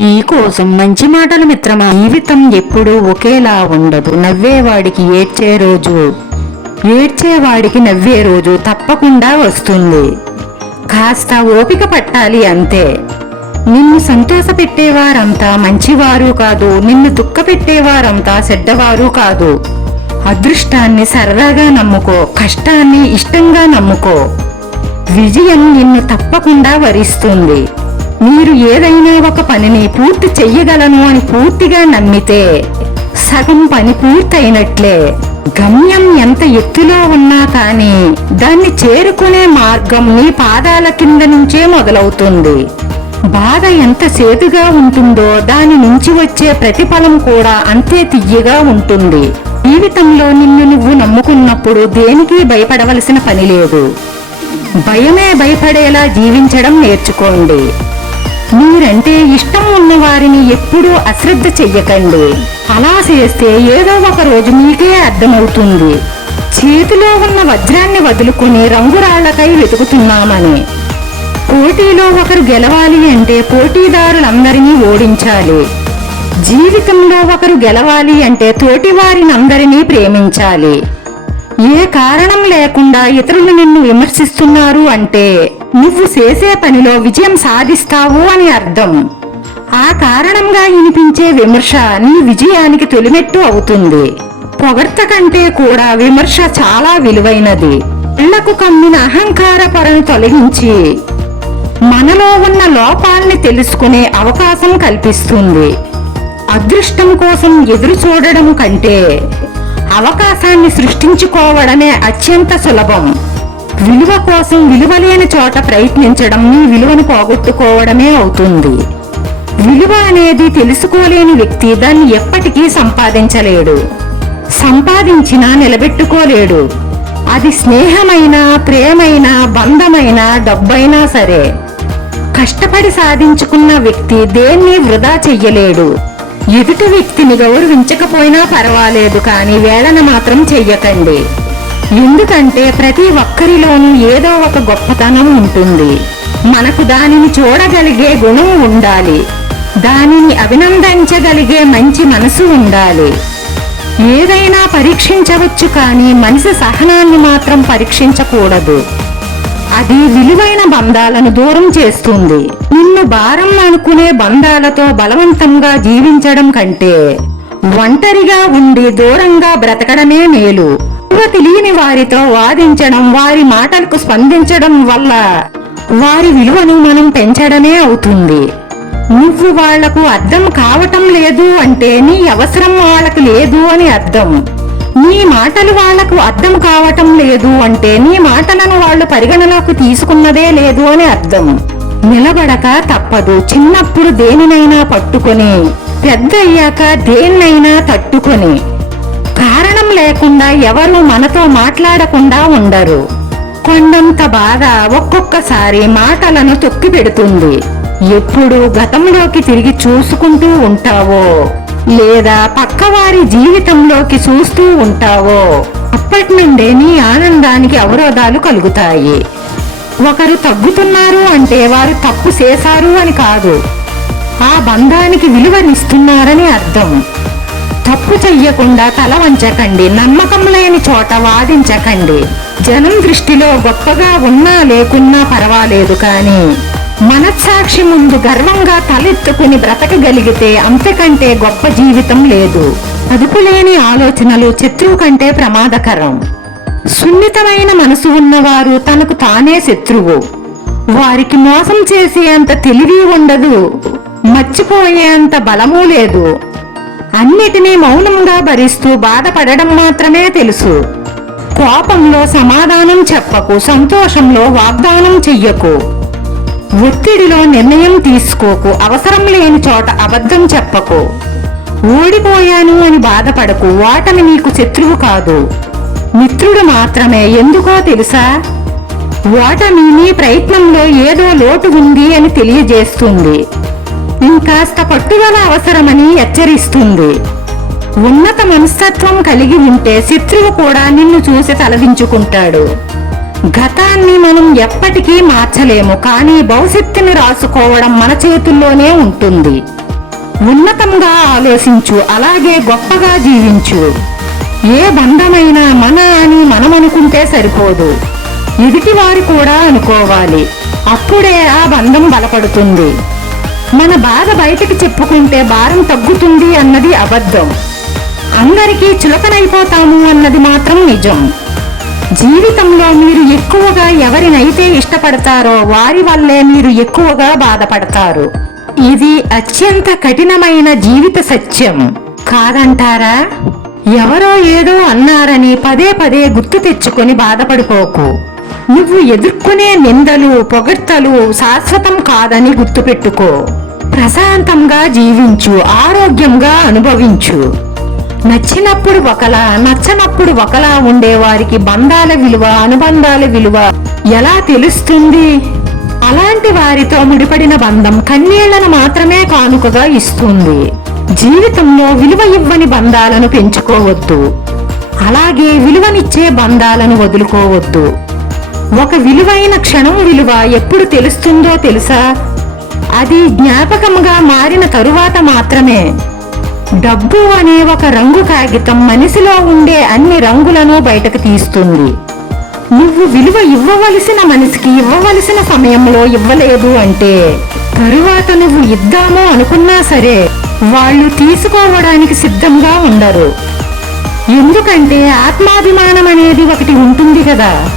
ఈ కోసం మంచి మాటలు మిత్రమా? జీవితం ఎప్పుడూ ఒకేలా ఉండదు. నవ్వేవాడికి ఏడ్చే రోజు ఏడ్చేవాడికి నవ్వే రోజు తప్పకుండా వస్తుంది. కాస్త ఓపిక పట్టాలి అంతే. నిన్ను సంతోషపెట్టేవారంతా మంచివారు కాదు. నిన్ను దుఃఖపెట్టేవారంతా చెడ్డవారు కాదు. అదృష్టాన్ని సరదాగా నమ్ముకో కష్టాన్ని ఇష్టంగా నమ్ముకో. విజయం నిన్ను తప్పకుండా వరిస్తుంది. మీరు ఏదైనా ఒక పనిని పూర్తి చెయ్యగలను అని పూర్తిగా నమ్మితే సగం పని పూర్తయినట్లే. గమ్యం ఎంత ఎత్తులో ఉన్నా కానీ దాన్ని చేరుకునే మార్గం నీ పాదాల కింద నుంచే మొదలవుతుంది. బాధ ఎంత సేతుగా ఉంటుందో దాని నుంచి వచ్చే ప్రతిఫలం కూడా అంతే తియ్యగా ఉంటుంది. జీవితంలో నిన్ను నువ్వు నమ్ముకున్నప్పుడు దేనికి భయపడవలసిన పని లేదు. భయమే భయపడేలా జీవించడం నేర్చుకోండి. మీరంటే ఇష్టం ఉన్న వారిని ఎప్పుడూ అశ్రద్ధ చెయ్యకండి. అలా చేస్తే ఏదో ఒక రోజు మీకే అర్థమవుతుంది. చేతిలో ఉన్న వజ్రాన్ని వదులుకుని రంగురాళ్ళకై వెతుకుతున్నామని. పోటీలో ఒకరు గెలవాలి అంటే పోటీదారులందరినీ ఓడించాలి. జీవితంలో ఒకరు గెలవాలి అంటే తోటివారినందరినీ ప్రేమించాలి. ఏ కారణం లేకుండా ఇతరులు నిన్ను విమర్శిస్తున్నారు అంటే నువ్వు చేసే పనిలో విజయం సాధిస్తావు అని అర్థం. ఆ కారణంగా వినిపించే విమర్శ నీ విజయానికి తొలిమెట్టు అవుతుంది. పొగడ్త కంటే కూడా విమర్శ చాలా విలువైనది. ఇళ్ళకు కమ్మిన అహంకార పరను తొలగించి మనలో ఉన్న లోపాల్ని తెలుసుకునే అవకాశం కల్పిస్తుంది. అదృష్టం కోసం ఎదురు చూడడం కంటే అవకాశాన్ని సృష్టించుకోవడమే అత్యంత సులభం. విలువ కోసం విలువలేని చోట ప్రయత్నించడం మీ విలువను పోగొట్టుకోవడమే అవుతుంది. విలువ అనేది తెలుసుకోలేని వ్యక్తి దాన్ని ఎప్పటికీ సంపాదించలేడు. సంపాదించినా నిలబెట్టుకోలేడు. అది స్నేహమైనా ప్రేమైనా బంధమైనా డబ్బైనా సరే. కష్టపడి సాధించుకున్న వ్యక్తి దేన్ని వృధా చెయ్యలేడు. ఎదుటి వ్యక్తిని గౌరవించకపోయినా పర్వాలేదు కానీ వేళన మాత్రం చెయ్యకండి. ఎందుకంటే ప్రతి ఒక్కరిలోనూ ఏదో ఒక గొప్పతనం ఉంటుంది. మనకు దానిని చూడగలిగే గుణం ఉండాలి. దానిని అభినందించగలిగే మంచి మనసు ఉండాలి. ఏదైనా పరీక్షించవచ్చు కానీ మనిషి సహనాన్ని మాత్రం పరీక్షించకూడదు. అది విలువైన బంధాలను దూరం చేస్తుంది. నిన్ను భారం అనుకునే బంధాలతో బలవంతంగా జీవించడం కంటే ఒంటరిగా ఉండి దూరంగా బ్రతకడమే మేలు. తెలియని వారితో వాదించడం వారి మాటలకు స్పందించడం వల్ల వారి విలువను మనం పెంచడమే అవుతుంది. నువ్వు వాళ్ళకు అర్థం కావటం లేదు అంటే నీ అవసరం వాళ్ళకు లేదు అని అర్థం. నీ మాటలు వాళ్ళకు అర్థం కావటం లేదు అంటే నీ మాటలను వాళ్ళు పరిగణలోకి తీసుకున్నదే లేదు అని అర్థం. నిలబడక తప్పదు. చిన్నప్పుడు దేనినైనా పట్టుకొని పెద్ద అయ్యాక దేన్నైనా తట్టుకొని. కారణం లేకుండా ఎవరూ మనతో మాట్లాడకుండా ఉండరు. కొండంత బాధ ఒక్కొక్కసారి మాటలను తొక్కి పెడుతుంది. ఎప్పుడు గతంలోకి తిరిగి చూసుకుంటూ ఉంటావో? లేదా పక్కవారి జీవితంలోకి చూస్తూ ఉంటావో? అప్పటి నుండే నీ ఆనందానికి అవరోధాలు కలుగుతాయి. ఒకరు తగ్గుతున్నారు అంటే వారు తప్పు చేశారు అని కాదు. ఆ బంధానికి విలువనిస్తున్నారని అర్థం. తప్పు చెయ్యకుండా తల వంచకండి నమ్మకం లేని చోట వాదించకండి. జనం దృష్టిలో గొప్పగా ఉన్నా లేకున్నా పర్వాలేదు కానీ మనస్సాక్షి ముందు గర్వంగా తలెత్తుకుని బ్రతకగలిగితే అంతకంటే గొప్ప జీవితం లేదు. అదుపులేని ఆలోచనలు శత్రువు కంటే ప్రమాదకరం. సున్నితమైన మనసు ఉన్నవారు తనకు తానే శత్రువు. వారికి మోసం చేసేంత తెలివి ఉండదు మర్చిపోయేంత బలము లేదు. అన్నిటినీ మౌనంగా భరిస్తూ బాధపడడం మాత్రమే తెలుసు. కోపంలో సమాధానం చెప్పకు సంతోషంలో వాగ్దానం చెయ్యకు. ఒత్తిడిలో నిర్ణయం తీసుకోకు అవసరం లేని చోట అబద్ధం చెప్పకు. ఓడిపోయాను అని బాధపడకు ఓటమి నీకు శత్రువు కాదు. మిత్రుడు మాత్రమే ఎందుకో తెలుసా? ఓటమి నీ ప్రయత్నంలో ఏదో లోటు ఉంది అని తెలియజేస్తుంది. ఇంకాస్త పట్టుదల అవసరమని హెచ్చరిస్తుంది. ఉన్నత మనస్తత్వం కలిగి ఉంటే శత్రువు కూడా నిన్ను చూసి తలదించుకుంటాడు. గతాన్ని మనం ఎప్పటికీ మార్చలేము కానీ భవిష్యత్తుని రాసుకోవడం మన చేతుల్లోనే ఉంటుంది. ఉన్నతంగా ఆలోచించు అలాగే గొప్పగా జీవించు. ఏ బంధమైనా మన అని మనం అనుకుంటే సరిపోదు. ఎదుటి వారు కూడా అనుకోవాలి. అప్పుడే ఆ బంధం బలపడుతుంది. మన బాధ బయటకు చెప్పుకుంటే భారం తగ్గుతుంది అన్నది అబద్ధం. అందరికీ చులకనైపోతాము అన్నది మాత్రం నిజం. జీవితంలో మీరు ఎక్కువగా ఎవరినైతే ఇష్టపడతారో వారి వల్లే మీరు ఎక్కువగా బాధపడతారు. ఇది అత్యంత కఠినమైన జీవిత సత్యం. కాదంటారా? ఎవరో ఏదో అన్నారని పదే పదే గుర్తు తెచ్చుకొని బాధపడిపోకు నువ్వు ఎదుర్కొనే నిందలు పొగడ్తలు శాశ్వతం కాదని గుర్తుపెట్టుకో. ప్రశాంతంగా జీవించు ఆరోగ్యంగా అనుభవించు. నచ్చినప్పుడు ఒకలా నచ్చనప్పుడు ఒకలా ఉండే వారికి బంధాల విలువ అనుబంధాల విలువ ఎలా తెలుస్తుంది? అలాంటి వారితో ముడిపడిన బంధం కన్నీళ్ళను మాత్రమే కానుకగా ఇస్తుంది. జీవితంలో విలువ ఇవ్వని బంధాలను పెంచుకోవద్దు. అలాగే విలువనిచ్చే బంధాలను వదులుకోవద్దు. ఒక విలువైన క్షణం విలువ ఎప్పుడు తెలుస్తుందో తెలుసా? అది జ్ఞాపకంగా మారిన తరువాత మాత్రమే. డబ్బు అనే ఒక రంగు కాగితం మనిషిలో ఉండే అన్ని రంగులను బయటకు తీస్తుంది. నువ్వు విలువ ఇవ్వవలసిన మనిషికి ఇవ్వవలసిన సమయంలో ఇవ్వలేదు అంటే తరువాత నువ్వు ఇద్దాము అనుకున్నా సరే వాళ్ళు తీసుకోవడానికి సిద్ధంగా ఉండరు. ఎందుకంటే ఆత్మాభిమానం అనేది ఒకటి ఉంటుంది కదా.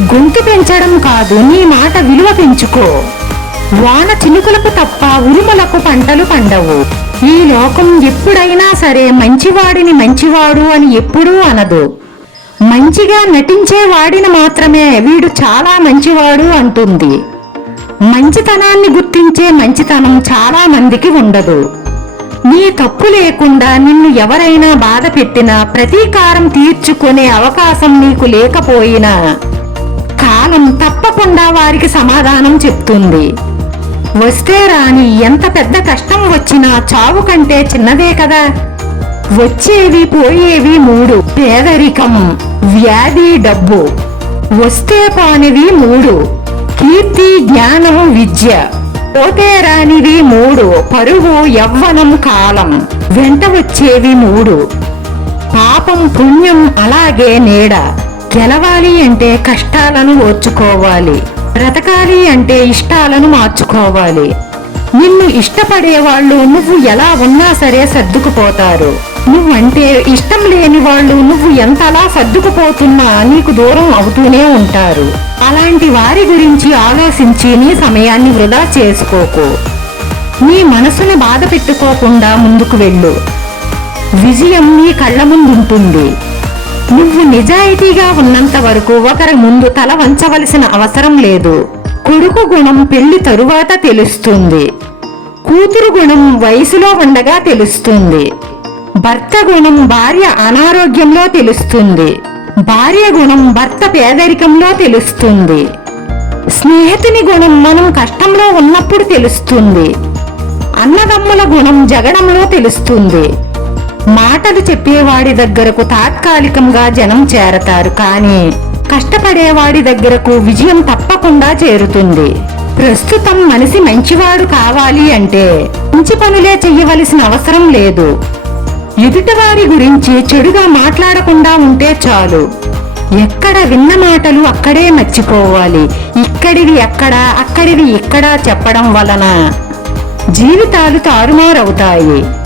గొంతు పెంచడం కాదు నీ మాట విలువ పెంచుకో. వాన చినుకులకు తప్ప ఉరుములకు పంటలు పండవు. ఈ లోకం ఎప్పుడైనా సరే మంచివాడిని మంచివాడు అని ఎప్పుడూ అనదు. మంచిగా నటించే వాడిని మాత్రమే వీడు చాలా మంచివాడు అంటుంది. మంచితనాన్ని గుర్తించే మంచితనం చాలా మందికి ఉండదు. నీ తప్పు లేకుండా నిన్ను ఎవరైనా బాధ పెట్టినా ప్రతీకారం తీర్చుకునే అవకాశం నీకు లేకపోయినా కాలం తప్పకుండా వారికి సమాధానం చెప్తుంది. వస్తే రాని ఎంత పెద్ద కష్టం వచ్చినా చావు కంటే చిన్నదే కదా. వచ్చేవి పోయేవి మూడు. పేదరికం వ్యాధి డబ్బు. వస్తే పానివి మూడు. కీర్తి జ్ఞానం విద్య. పోతే రానివి మూడు. పరువు యవ్వనం కాలం. వెంట వచ్చేవి మూడు. పాపం పుణ్యం అలాగే నీడ. గెలవాలి అంటే కష్టాలను ఓర్చుకోవాలి. బ్రతకాలి అంటే ఇష్టాలను మార్చుకోవాలి. నిన్ను ఇష్టపడే వాళ్ళు నువ్వు ఎలా ఉన్నా సరే సర్దుకుపోతారు. నువ్వంటే ఇష్టం లేని వాళ్ళు నువ్వు ఎంతలా సర్దుకుపోతున్నా నీకు దూరం అవుతూనే ఉంటారు. అలాంటి వారి గురించి ఆలోచించి నీ సమయాన్ని వృధా చేసుకోకు. నీ మనసును బాధ పెట్టుకోకుండా ముందుకు వెళ్ళు. విజయం నీ కళ్ళ ముందుంటుంది. నువ్వు నిజాయితీగా ఉన్నంత వరకు ఒకరి ముందు తల వంచవలసిన అవసరం లేదు. కొడుకు గుణం పెళ్ళి తరువాత తెలుస్తుంది. కూతురు గుణం వయసులో ఉండగా తెలుస్తుంది. భర్త గుణం భార్య అనారోగ్యంలో తెలుస్తుంది. భార్య గుణం భర్త పేదరికంలో తెలుస్తుంది. స్నేహితుని గుణం మనం కష్టంలో ఉన్నప్పుడు తెలుస్తుంది. అన్నదమ్ముల గుణం జగడంలో తెలుస్తుంది. మాటలు చెప్పేవాడి దగ్గరకు తాత్కాలికంగా జనం చేరతారు కానీ కష్టపడేవాడి దగ్గరకు విజయం తప్పకుండా చేరుతుంది. ప్రస్తుతం మనిషి మంచివాడు కావాలి అంటే మంచి పనులే చెయ్యవలసిన అవసరం లేదు. ఎదుటివారి గురించి చెడుగా మాట్లాడకుండా ఉంటే చాలు. ఎక్కడ విన్న మాటలు అక్కడే మర్చిపోవాలి. ఇక్కడివి ఎక్కడ అక్కడివి ఇక్కడ చెప్పడం వలన జీవితాలు తారుమారవుతాయి.